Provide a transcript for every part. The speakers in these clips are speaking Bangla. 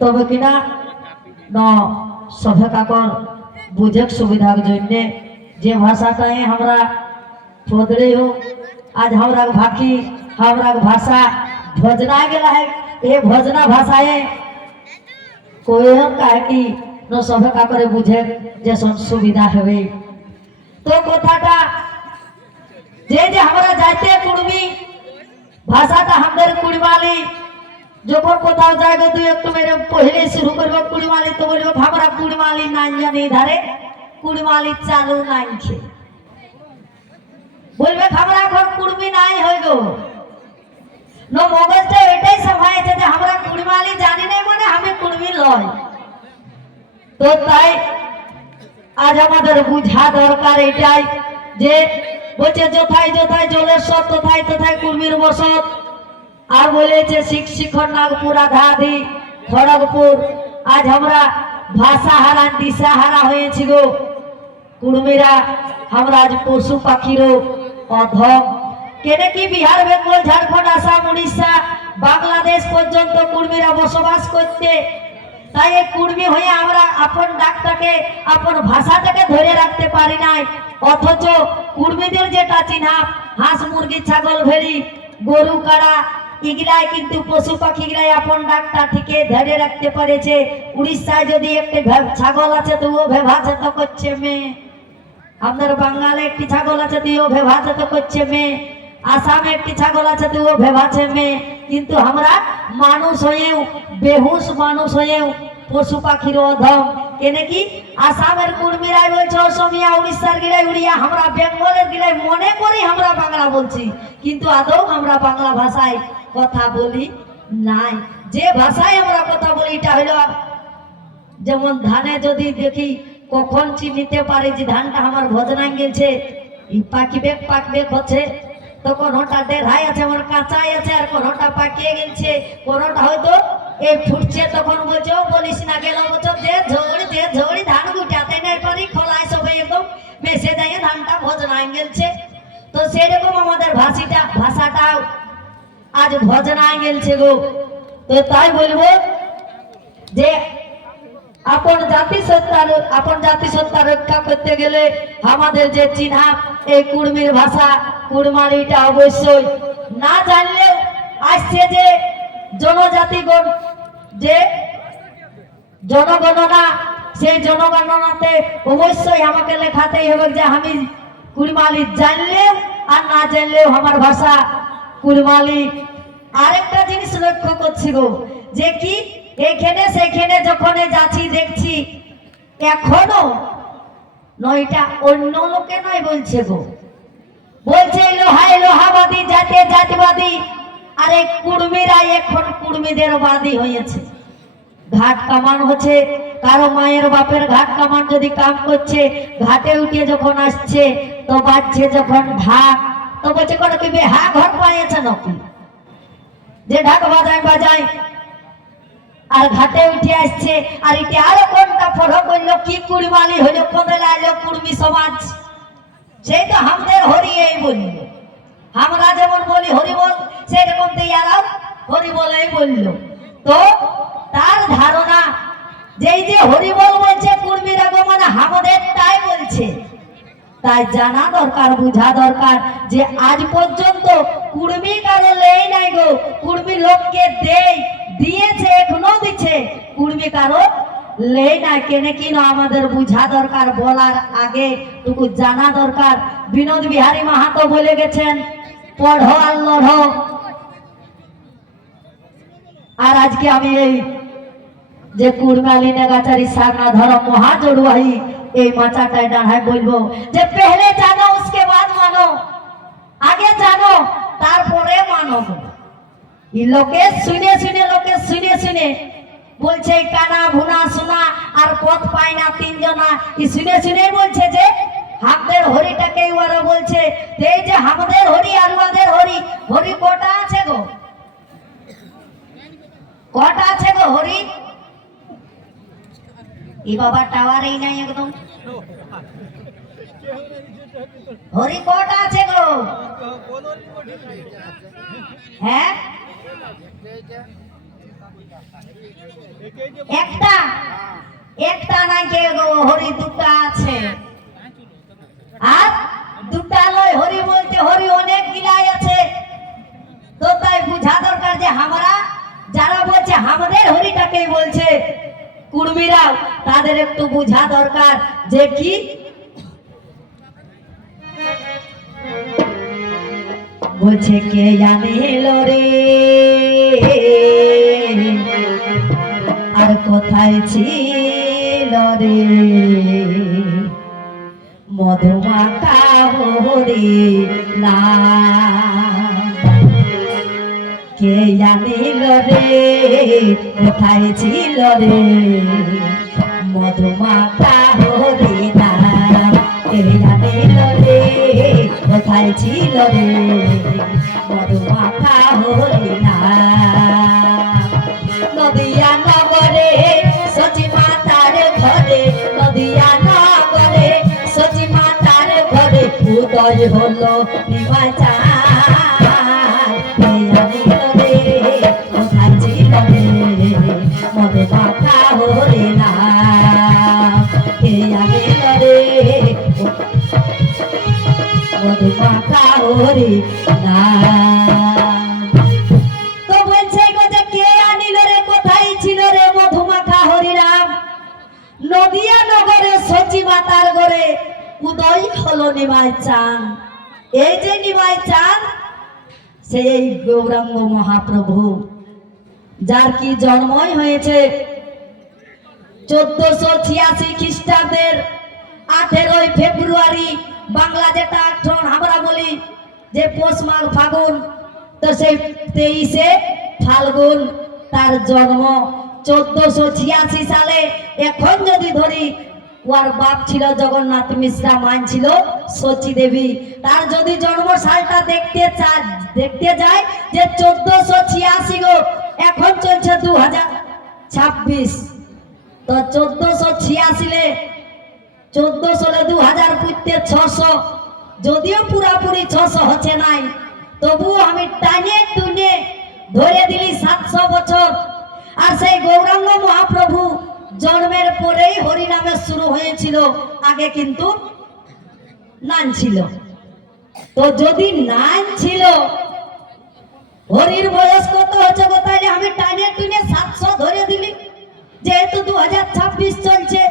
তবে কিনা ন সভে কাকর বুঝে সুবিধার জন্য যে ভাষাটাই আমরা পদরে हो आज हमरा भाखी हमरा भाषा भोजना गेला है ये भोजना भाषाएं कोई हम कहे कि न सभे का करे बुझे जे सुविधा है तो कथाटा जे जे हमरा जाते कुड़मी भाषाटा हमদের কুড়মালি যখন কোথাও যাইগো তুই একটু মেরে পहिले শুরু করব কুড়মালি তো বলবো আমরা কুড়মালি না জানি ধারে কুড়মালি চালু নাইছে বলবে আমরা এখন কুড়মি নাই হইগো ন মগজটা এটাই সভাইছে যে আমরা কুড়মালি জানি নাই মানে আমি কুড়মি লয় তো তাই আজ আমাদের বুঝা দরকার এটাই যে বলছে যথাই যথাই জলের সব তথাই তথাই কুড়মির বসত আর বলেছে শিক্ষক নাগপুর আধাধি খড়গপুর আজ আমরা ভাষা হারা দিশা হারা হয়েছি গো কুড়মিরা আমরা আজ পশু পাখিরও অধম কেন কি বিহার বেঙ্গল ঝাড়খণ্ড আসাম উড়িষ্যা বাংলাদেশ পর্যন্ত কুড়মিরা বসবাস করতে তাই এই কুড়মি হয়ে আমরা আপন ডাকটাকে আপন ভাষাটাকে ধরে রাখতে পারি নাই অথচ কুড়মিদের যেটা চিহ্না হাঁস মুরগি ছাগল ভেড়ি গরু কাড়া এগুলাই কিন্তু পশু পাখি গিলাই আপন ডাকটা ঠিকই ধরে রাখতে পারেছে উড়িষ্যায় যদি একটি ছাগল আছে তো ও ভেভাছে তো করছে মেয়ে আমাদের বাঙালি একটি ছাগল আছে তো ও ভেভাছে তো করছে মেয়ে আসামে একটি ছাগল আছে তো ও ভেভাছে মেয়ে কিন্তু আমরা মানুষ হয়েও বেহুশ মানুষ হয়েও পশু পাখির অধম কেন কি আসামের কুড়মিরাই বলছে অসমিয়া উড়িষ্যার গিলাই উড়িয়া আমরা বেঙ্গলের গিলাই মনে করি আমরা বাংলা বলছি কিন্তু আদৌ আমরা বাংলা ভাষায় কথা বলি নাই যে ভাষায় আমরা কথা বলি এটা হলো যেমন ধানে যদি দেখি কখন চিনিতে পারি যে ধানটা আমার ভজনায় গেছে পাকবে হচ্ছে তো কোনটা দেড়াই আছে আমার কাঁচাই আছে আর কোনটা পাকিয়ে গেছে কোনটা হয়তো এই ফুটছে তখন বলছে বলিস না গেল বছর যে ঝড়ি ধান গুটাতে নাই পারি খোলায় সবাই একদম মেসে যায় ধানটা ভজনায় গেছে তো সেরকম আমাদের ভাষাটাও আজ ভজনায় গেছে গো তো তাই বলবো যে আপন জাতিসত্তা রক্ষা করতে গেলে আমাদের যে চিহ্না এই কুড়মির ভাষা কুড়মালিটা অবশ্যই না জানলেও আসছে যে জনজাতিগণ যে জনগণনা সেই জনগণনাতে অবশ্যই আমাকে লেখাতেই হবে যে আমি কুড়মালি জানলেও আর না জানলেও আমার ভাষা কুড়মালি আরেকটা জিনিস লক্ষ্য করছি গো যে কি এইখানে সেইখানে যখন যাচ্ছি দেখছি এখনো নয়টা অন্য লোকে নয় বলছে গো বলছে লোহাবাদী জাতিবাদী আরে কুড়মিরা এখন কুড়মিদের বাদী হয়েছে ঘাট কামান হচ্ছে কারো মায়ের বাপের ঘাট কামান যদি কাম করছে ঘাটে উঠে যখন আসছে তো বাজছে যখন ঢাক তো বলছে কোনো কি বেহা ঘর পাইছে নাকি যে ঢাক বাজায় আর ঘাটে উঠে আসছে আর এটা আরো কোনটা ফড় করলো কি কুড়মালি হইলো কোনে লাইলো কুড়মি সমাজ সেই তো আমাদের হরি এই বলল আমরা যেমন বলি হরি বল সেরকম ইয়ারাও হরি বলেই বলল তো তার ধারণা যেই যে হরি বল বলছে কুড়মিরা গো মানে আমাদের তাই বলছে তাই জানা দরকার বুঝা দরকার যে আজ পর্যন্ত কুড়মি কারো লেই নাই গো কুড়মি লোককে দিয়েছে এখনো দিচ্ছে কুড়মি কারো লেই না কেনে কিনা আমাদের বুঝা দরকার বলার আগে টুকু জানা দরকার বিনোদ বিহারী মাহাতো বলে গেছেন পড়ো আর লড়ো আর আজকে আমি এই যে কুড়মালি নেগাচারি সাগনা ধরম মহাজড়ুয়াই এই মাচাটায় দাঁড়ায় বলবো যে পহলে জানো उसके बाद मानो আগে জানো তারপরে মানো লোকে শুনে বলছে কানা ভুনা শোনা আর পথ পায় না তিনজনা শুনে বলছে যে আমাদের হরিটাকে ওরা বলছে এই যে আমাদের হরি আর ওদের হরি কটা আছে গো হরি এই বাবা টাওয়ারই নাই একদম হরি কটা আছে গো হ্যাঁ একটা একটা নাকি গো হরি দুটা আছে, আর দুটা লয় হরি বলতে হরি অনেক গিলাই আছে। তো তাই বুঝা দরকার যে আমরা যারা বলছে আমাদের হরিটাকেই বলছে কুর্মীরা, তাদের একটু বুঝা দরকার যে কি বলছে কে জানিল রে আর কোথায় ছিল রে মধুমাখা হরি না, কে জানিল রে কোথায় ছিল রে মধুমাখা হরি না, কে জানিল রে কোথায় ছিল রে মধুমাখা হরি না। নদিয়া নগরে সচি মাতার ঘরে, নদিয়া নগরে সচি মাতার ঘরে উদয় হলো নিমা চাঁদ, কে জানিল রে কোথায় ছিল রে মধুমাখা হরি না, কে জানিল রে মধুমাখা হরি না। তো বলছে গো যে কে আনিল রে কোথায় ছিল রে মধুমাখা হরিরাম, নদিয়া নগরে সচি মাতার ঘরে উদয় হলো নিমাই চাঁদ। এই যে নিমাই চাঁদ সেই গৌরাঙ্গ মহাপ্রভু, যার কি জন্মই হয়েছে 1486 খ্রিস্টাব্দের 18 ফেব্রুয়ারি, বাংলা যেটা এখন আমরা বলি যে পৌষ মাঘ ফাগুন, তো সেই 23শে ফাল্গুন তার জন্ম 1486 সালে। এখন যদি ধরি ওর বাপ ছিল জগন্নাথ মিশ্রা, মান ছিল সচি দেবী, তার যদি জন্ম সালটা দেখতে যায় যে 1486 গো, এখন চলছে 2026, তো 1486 1400 2000 পুঁততে 600, যদিও পুরাপুরি 600 হচ্ছে নাই, তবুও আমি টানে টুনে ধরে দিলি 700 বছর। আর সেই গৌরাঙ্গ মহাপ্রভু জন্মের পরেই হরিনামের শুরু হয়েছিল, আগে কিন্তু নাম ছিল। তো যদি নাম ছিল, হরির বয়স কত হচ্ছে গো, তাইলে আমি টানে টুনে 700 ধরে দিলি, যেহেতু 2026 চলছে,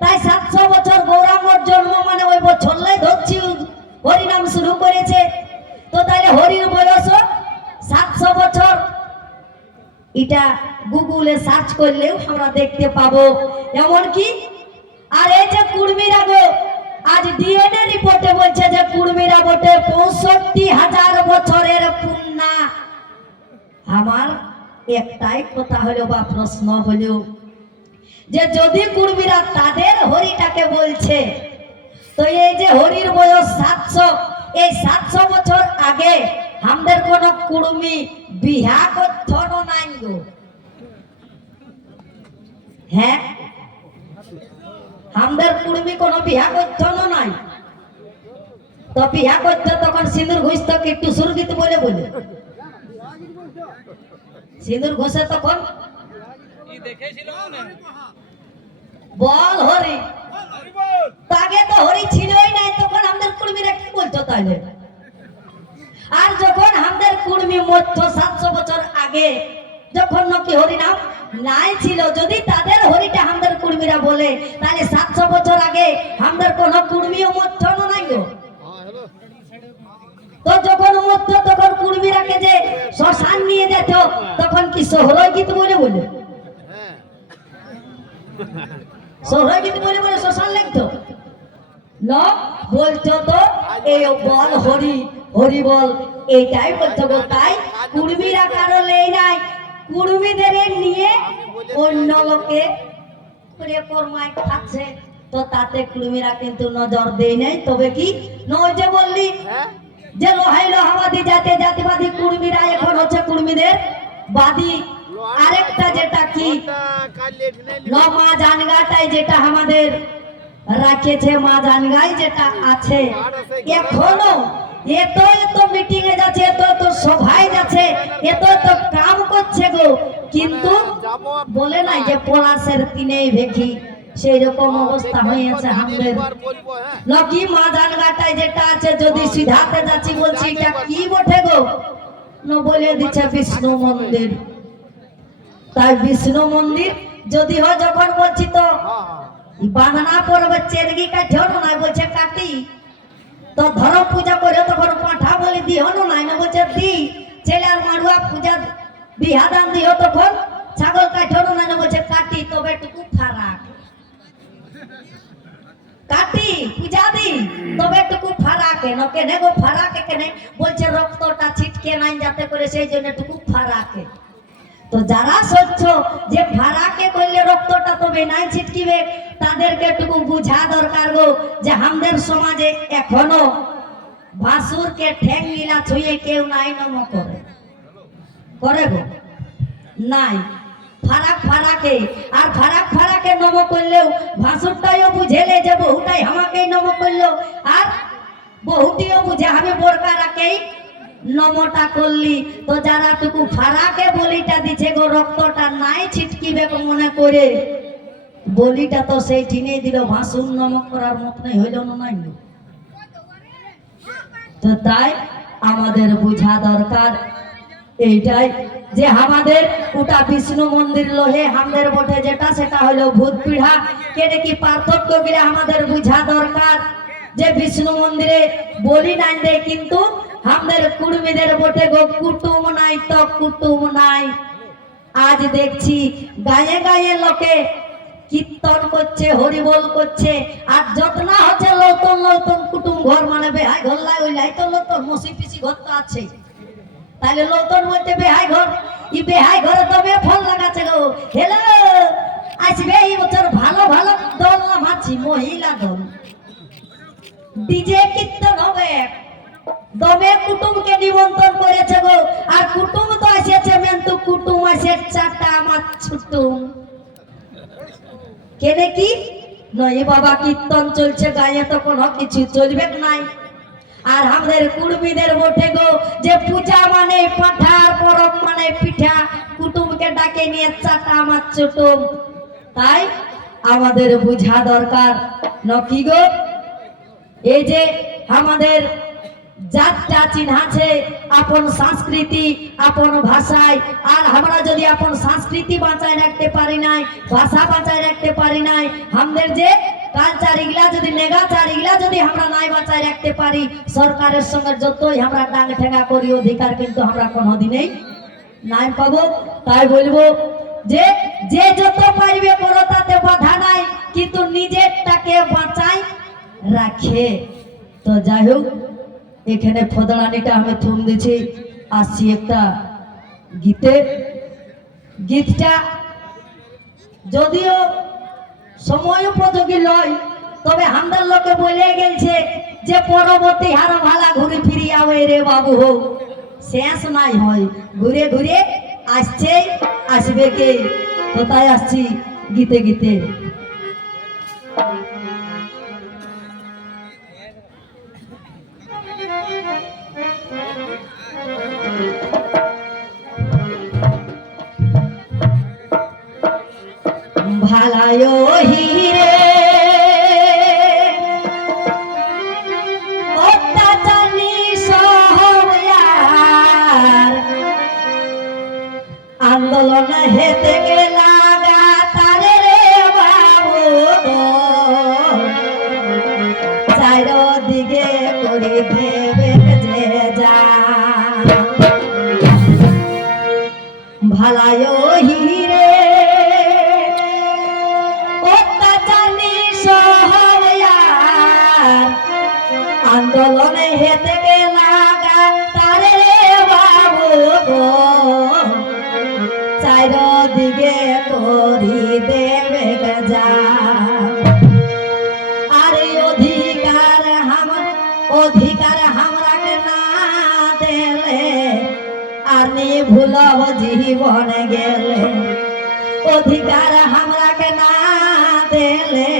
তাই 700 বছর গৌরাঙ্গর জন্ম মানে ওই বছরলাই ধরছি হরিনাম শুরু করেছে। তো তাইলে হরির বয়স 700 বছর, এটা গুগলে সার্চ করলেও আমরা দেখতে পাবো। এমনকি আর এই যে কুর্মীরা গো, আজ ডিএনএ রিপোর্টে বলছে যে কুর্মীরা বটে 65,000 বছরের পুণ্যা। আমার একটাই কথা হলো বা প্রশ্ন হলো যে যদি কুর্মীরা তাদের হরিটাকে বলছে, তো এই যে হরির বয়স 700, এই 700 বছর আগে আমাদের কোন কুর্মী বিহা করতো নাই গো? হ্যাঁ, আমাদের কুর্মী কোন বিহা করতো নাই, তো বিহা করতো তখন সিঁদুর ঘুষতো কি টুসুর গীত বলে বলে, সিঁদুর ঘষে তখন বল হরি, আগে তো হরি ছিলই নাই, তখন আমাদের কুর্মীরা কি বলতো তাইলে? আর যখন আমাদের কুর্মী মধ্য 700 বছর আগে যখন নাকি হরিনাম নাই ছিল, যদি তাদের হরিটা আমাদের কুর্মীরা বলে, তাহলে 700 বছর আগে আমাদের কোন কুর্মীও মধ্য নাই গো। তো যখন মধ্য, তখন কুর্মীরাকে যে শ্মশান নিয়ে যেত, তখন কি সোহরই গীত বলে বলে, সোহরই গীত বলে বলে শ্মশান লিখতো না, বলতো তো এই বল হরি হরি বল, এইটাই বলতো গো। তাই কুর্মীরা কারো লেই নাই, কুর্মীদের নিয়ে অন্য লোকে কর্মায় খাচ্ছে, তো তাতে কুর্মীরা কিন্তু নজর দেয় নাই। তবে কি নয় যে বললি যে লোহাই লোহাবাদী জাতে জাতিবাদী কুর্মীরা এখন হচ্ছে কুর্মীদের বাদী। আরেকটা যেটা কি মা জানগাটাই যেটা আমাদের রাখেছে, মা জানগাই যেটা আছে এখনো, এত এত মিটিং এ যাচ্ছে, এত এত সভায় যাচ্ছে, এত এত কাম করছে গো, কিন্তু বলে নাই যে পলাশের তিনেই ভেখি, সেই রকম অবস্থা হয়েছে আমাদের। লকি মাদান ঘাটায় যেটা আছে, যদি সিধাতে যাচ্ছি বলছি এটা কি বটে গো, ন বলে দিচ্ছে বিষ্ণু মন্দির। তাই বিষ্ণু মন্দির যদি হয় যখন বলছি তো বাঁধনা পড়বে চেরগি কাঠিও নাই, বলছে কাটি। তো ধর্ম পূজা করে তখন পাঠা বলে দিও নাই, না বলছে দি ছেলের মারুয়া পূজা বিহা দান দিও তখন ছাগল কাঠিও নাই, না বলছে কাটি। তবে টুকু ফারাক কাটি পূজা দি তবে টুকু ফারাকে ন কেনে গো, ফারাকে কেনে বলছে রক্তটা ছিটকে নাই যাতে করে, সেই জন্য টুকু ফারাকে। তো যারা সহ্য যে ফারাকে করলে রক্তটা তবে নাই ছিটকিবে, তাদেরকে টুকু বুঝা দরকার গো যে আমাদের সমাজে এখনো ভাসুরকে ঠ্যাং গিলা ছুঁয়ে কেউ নাই নম করে, করে গো নাই। ফারাক ফারাকে আর ফারাক ফারাকে নম করলেও ভাসুরটাইও বুঝেলে যে বহুটাই আমাকেই নম করলো, আর বহুটিও বুঝে আমি বোরকারাকেই নমটা করলি। তো যারা টুকু ফারাকে বলিটা দিছে গো, রক্তটা নাই ছিটকিবে মনে করে বলিটা তো সেই ঠিনে দিল, ভাসুর নমক করার মত নাই, হইল না নাই। তো তাই আমাদের বুঝা দরকার এইটাই যে আমাদের ওটা বিষ্ণু মন্দির লোহে আমাদের বটে যেটা, সেটা হলো ভূত পিঢ়া। কেন কি পার্থক্য গিয়ে আমাদের বুঝা দরকার যে বিষ্ণু মন্দিরে বলি নাই দেয়, কিন্তু আমাদের কুর্মীদের বটে গো কুটুম নাই তো কুটুম নাই। আজ দেখছি গায়ে গায়ে লোকে কীর্তন করছে, হরিবোল করছে, আর যতনা হচ্ছে নতুন নতুন কুটুম ঘর, মানে বেহাই ঘর লাই ওই লাই তো নতুন মসি পিসি ঘর তো আছে, তাহলে নতুন মধ্যে বেহাই ঘর। ই বেহাই ঘরে তবে ফল লাগাচ্ছে গো, হেলো আসবে এই বছর ভালো ভালো দল না ভাবছি, মহিলা দল ডিজে কীর্তন হবে, দমে কুটুমকে নিমন্ত্রণ করেছে গো। আর কুটুম তো আসেছে মেন্তু কুটুম আসে চারটা আমার ছুটুম কেনে কি নয় বাবা, কীর্তন চলছে গায়ে, তখন কিছু চলবে নাই। আর আমাদের কুর্মীদের বটে গো যে পূজা মানে পাঠার পরব মানে পিঠা, কুটুমকে ডাকে নিয়ে চাটা আমার চুটুম। তাই আমাদের বুঝা দরকার নকি গো, এই যে আমাদের জাতটা চিনহাছে আপন সংস্কৃতি আপন ভাষায়, আর আমরা যদি আপন সংস্কৃতি বাঁচায় রাখতে পারি নাই, ভাষা বাঁচায় রাখতে পারি নাই, আমাদের যে কালচার ইগলা যদি নেগাচার ইগলা যদি আমরা নাই বাঁচায় রাখতে পারি, সরকারের সঙ্গে যতই আমরা ডাং ঠেঙ্গা করি অধিকার কিন্তু আমরা কোনো দিনেই নাই পাবো। তাই বলবো যে যে যত পারবে করো, তাতে বাধা নাই, কিন্তু নিজেরটাকে বাঁচায় রাখে। তো যাই হোক, এখানে ফদলানিটা আমি থুম দিছি, আসছি একটা গীতে। গীতটা যদিও সময় উপযোগী নয়, তবে আমাদের লোকে বলে গেছে যে পরবর্তী হার ভালা ঘুরে ফিরি আবে রে বাবু, হোক শেষ নাই হয়, ঘুরে ঘুরে আসছে আসবে কে। তো তাই আসছি গীতে গীতে। ভালায় হিরে অত্যাচারী সহয়ার আন্দোলন হেতে গেলা গাতারে রে বাবু, চারিদিকে করি ভেবে যে যা ভালায় হিরে আন্দোলনে হেতে গেলা তারে বাবু, চারিদিকে করি দেবে যা। আরে অধিকার হামরাকে না দেলে, আর নি ভুলব জীবন গেলে, অধিকার হামরাকে না দেলে,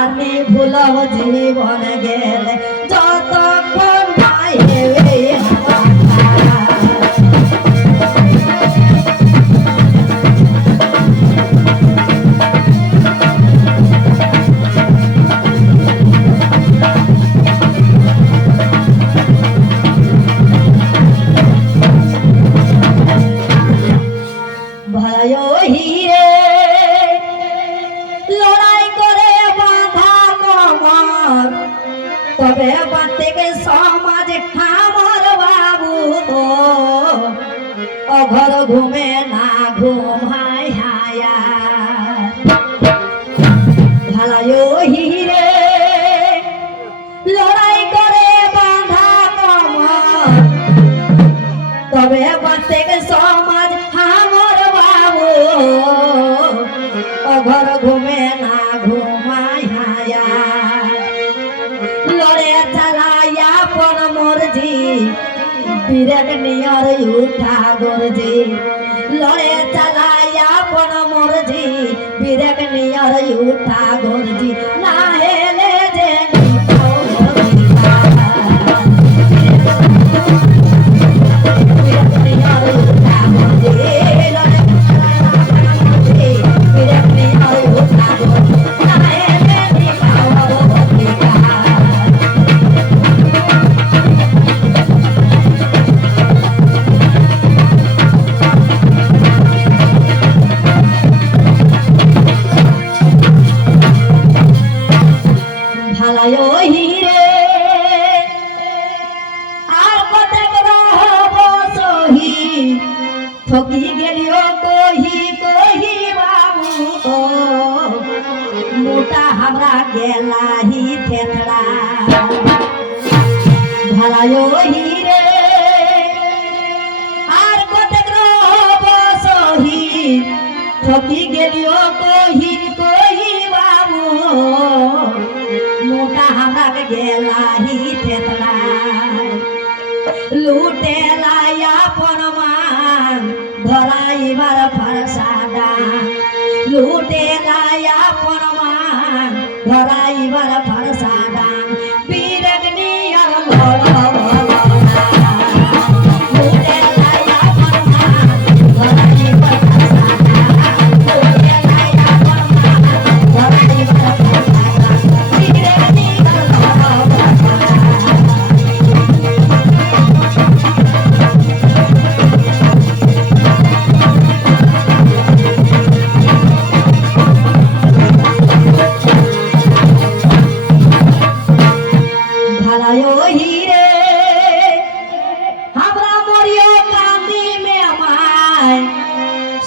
আমি ভুলব জীবন গেলে, যতক্ষণ নাই হেবে ঘুমে না ঘুম হায় হায়া ভালায়ো হিরে লড়াই করে বাঁধা কমর তবে বাঁচতে সমাজ আমার বাবু অঘর ঘুমে না ঘুমায় হায়া লড়ে চালাইয়া পন মরজি বিরাট নিয়র উঠা গরজি লড়ে চালাইয়া পন মরজি বিরাট নিয়র উঠা গরজি না হেলে যে ঠকি গেলিও কহি কহি বাবু মোটা हमरा গেলাহি থেতড়া ভালায়ো হিরে আর কতক রব সহি ঠকি গেলিও কহি কহি বাবু মোটা हमरा গেলাহি থেতড়া লুটে লায়া পরমান ধরাইবার ফরসাদা লুটে লায়া পরমান ধরাইবার ফরসাদা বীরগ নিয়র লুটে লায়া পরমান ধরাইবার ফরসাদা লুটে লায়া পরমান ধরাইবার ফরসাদা বীরগ নিয়র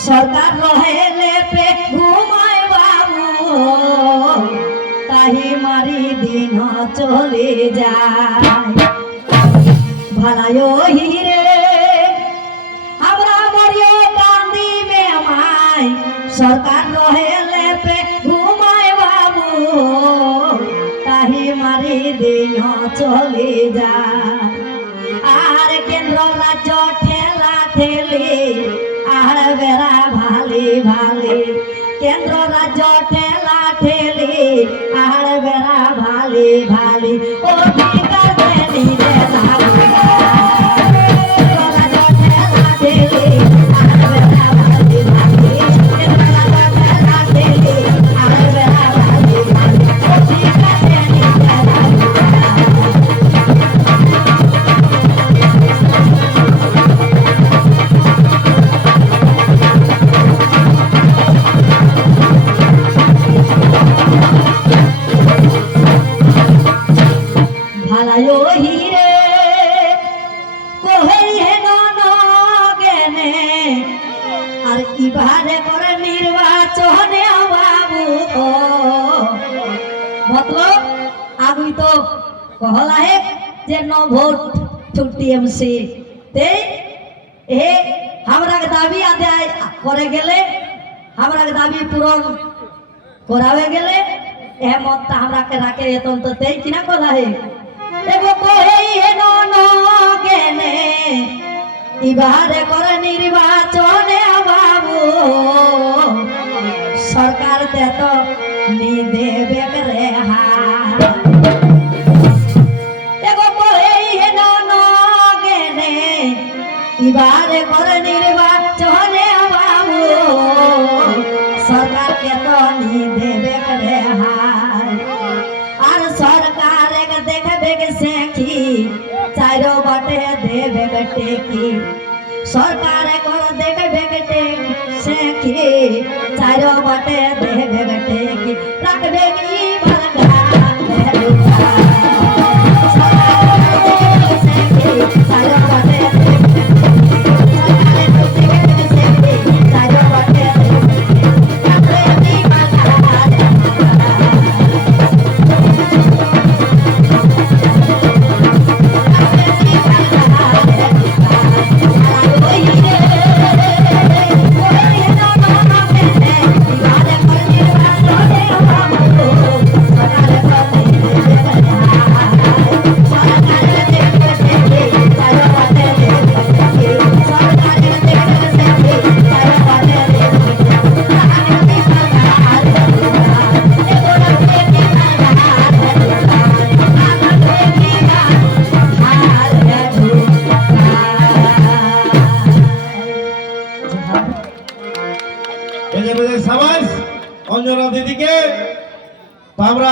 সরকার রহেলে পে ঘুমায় বাবু তাহি মারি দিন চলে যায় ভালায়ো হিরে আমরা মরিও কান্দি মেমায় সরকার রহেলে পে ঘুমায় বাবু তাহি মারি দিন চলে যায় আর কেন্দ্র রাজ্য ঠেলা ঠেলি আর বেড়া ভালি ভালি কেন্দ্র রাজ্য ঠেলা ঠেলি আর বেড়া ভালি ভালি ও ঠিকার দেনি রে ভালায়ো হিরে কোহেই হেন গেনে আর ইবারে করে নির্বাচনে বাবু মতলব আগুই তো कहला है जे नो वोट छुट्टी एमसी ते ए हमरा के दाबी आदाय करे गेले हमरा के दाबी पूरण करावे गेले ए मत हमरा के राखे एतन तो ते किना कहला है एगो कोई हेनो न गेने इबारे करे निर्वाचने बाबू सरकार ते तो नी देबे करे हा एगो कोई हेनो न गेने इबारे करे निर्वाचने बाबू सरकार के तो नी देबे करे हा আর सरकार के देखबे के सेखी चारो बटे देबे के की सरकार कर देखबे के सेखी चारो बटे देबे के की रखबे की भरगा सरकार सेखी चारो बटे বেজে বেজে সাবাস অঞ্জনা দিদিকে। তো আমরা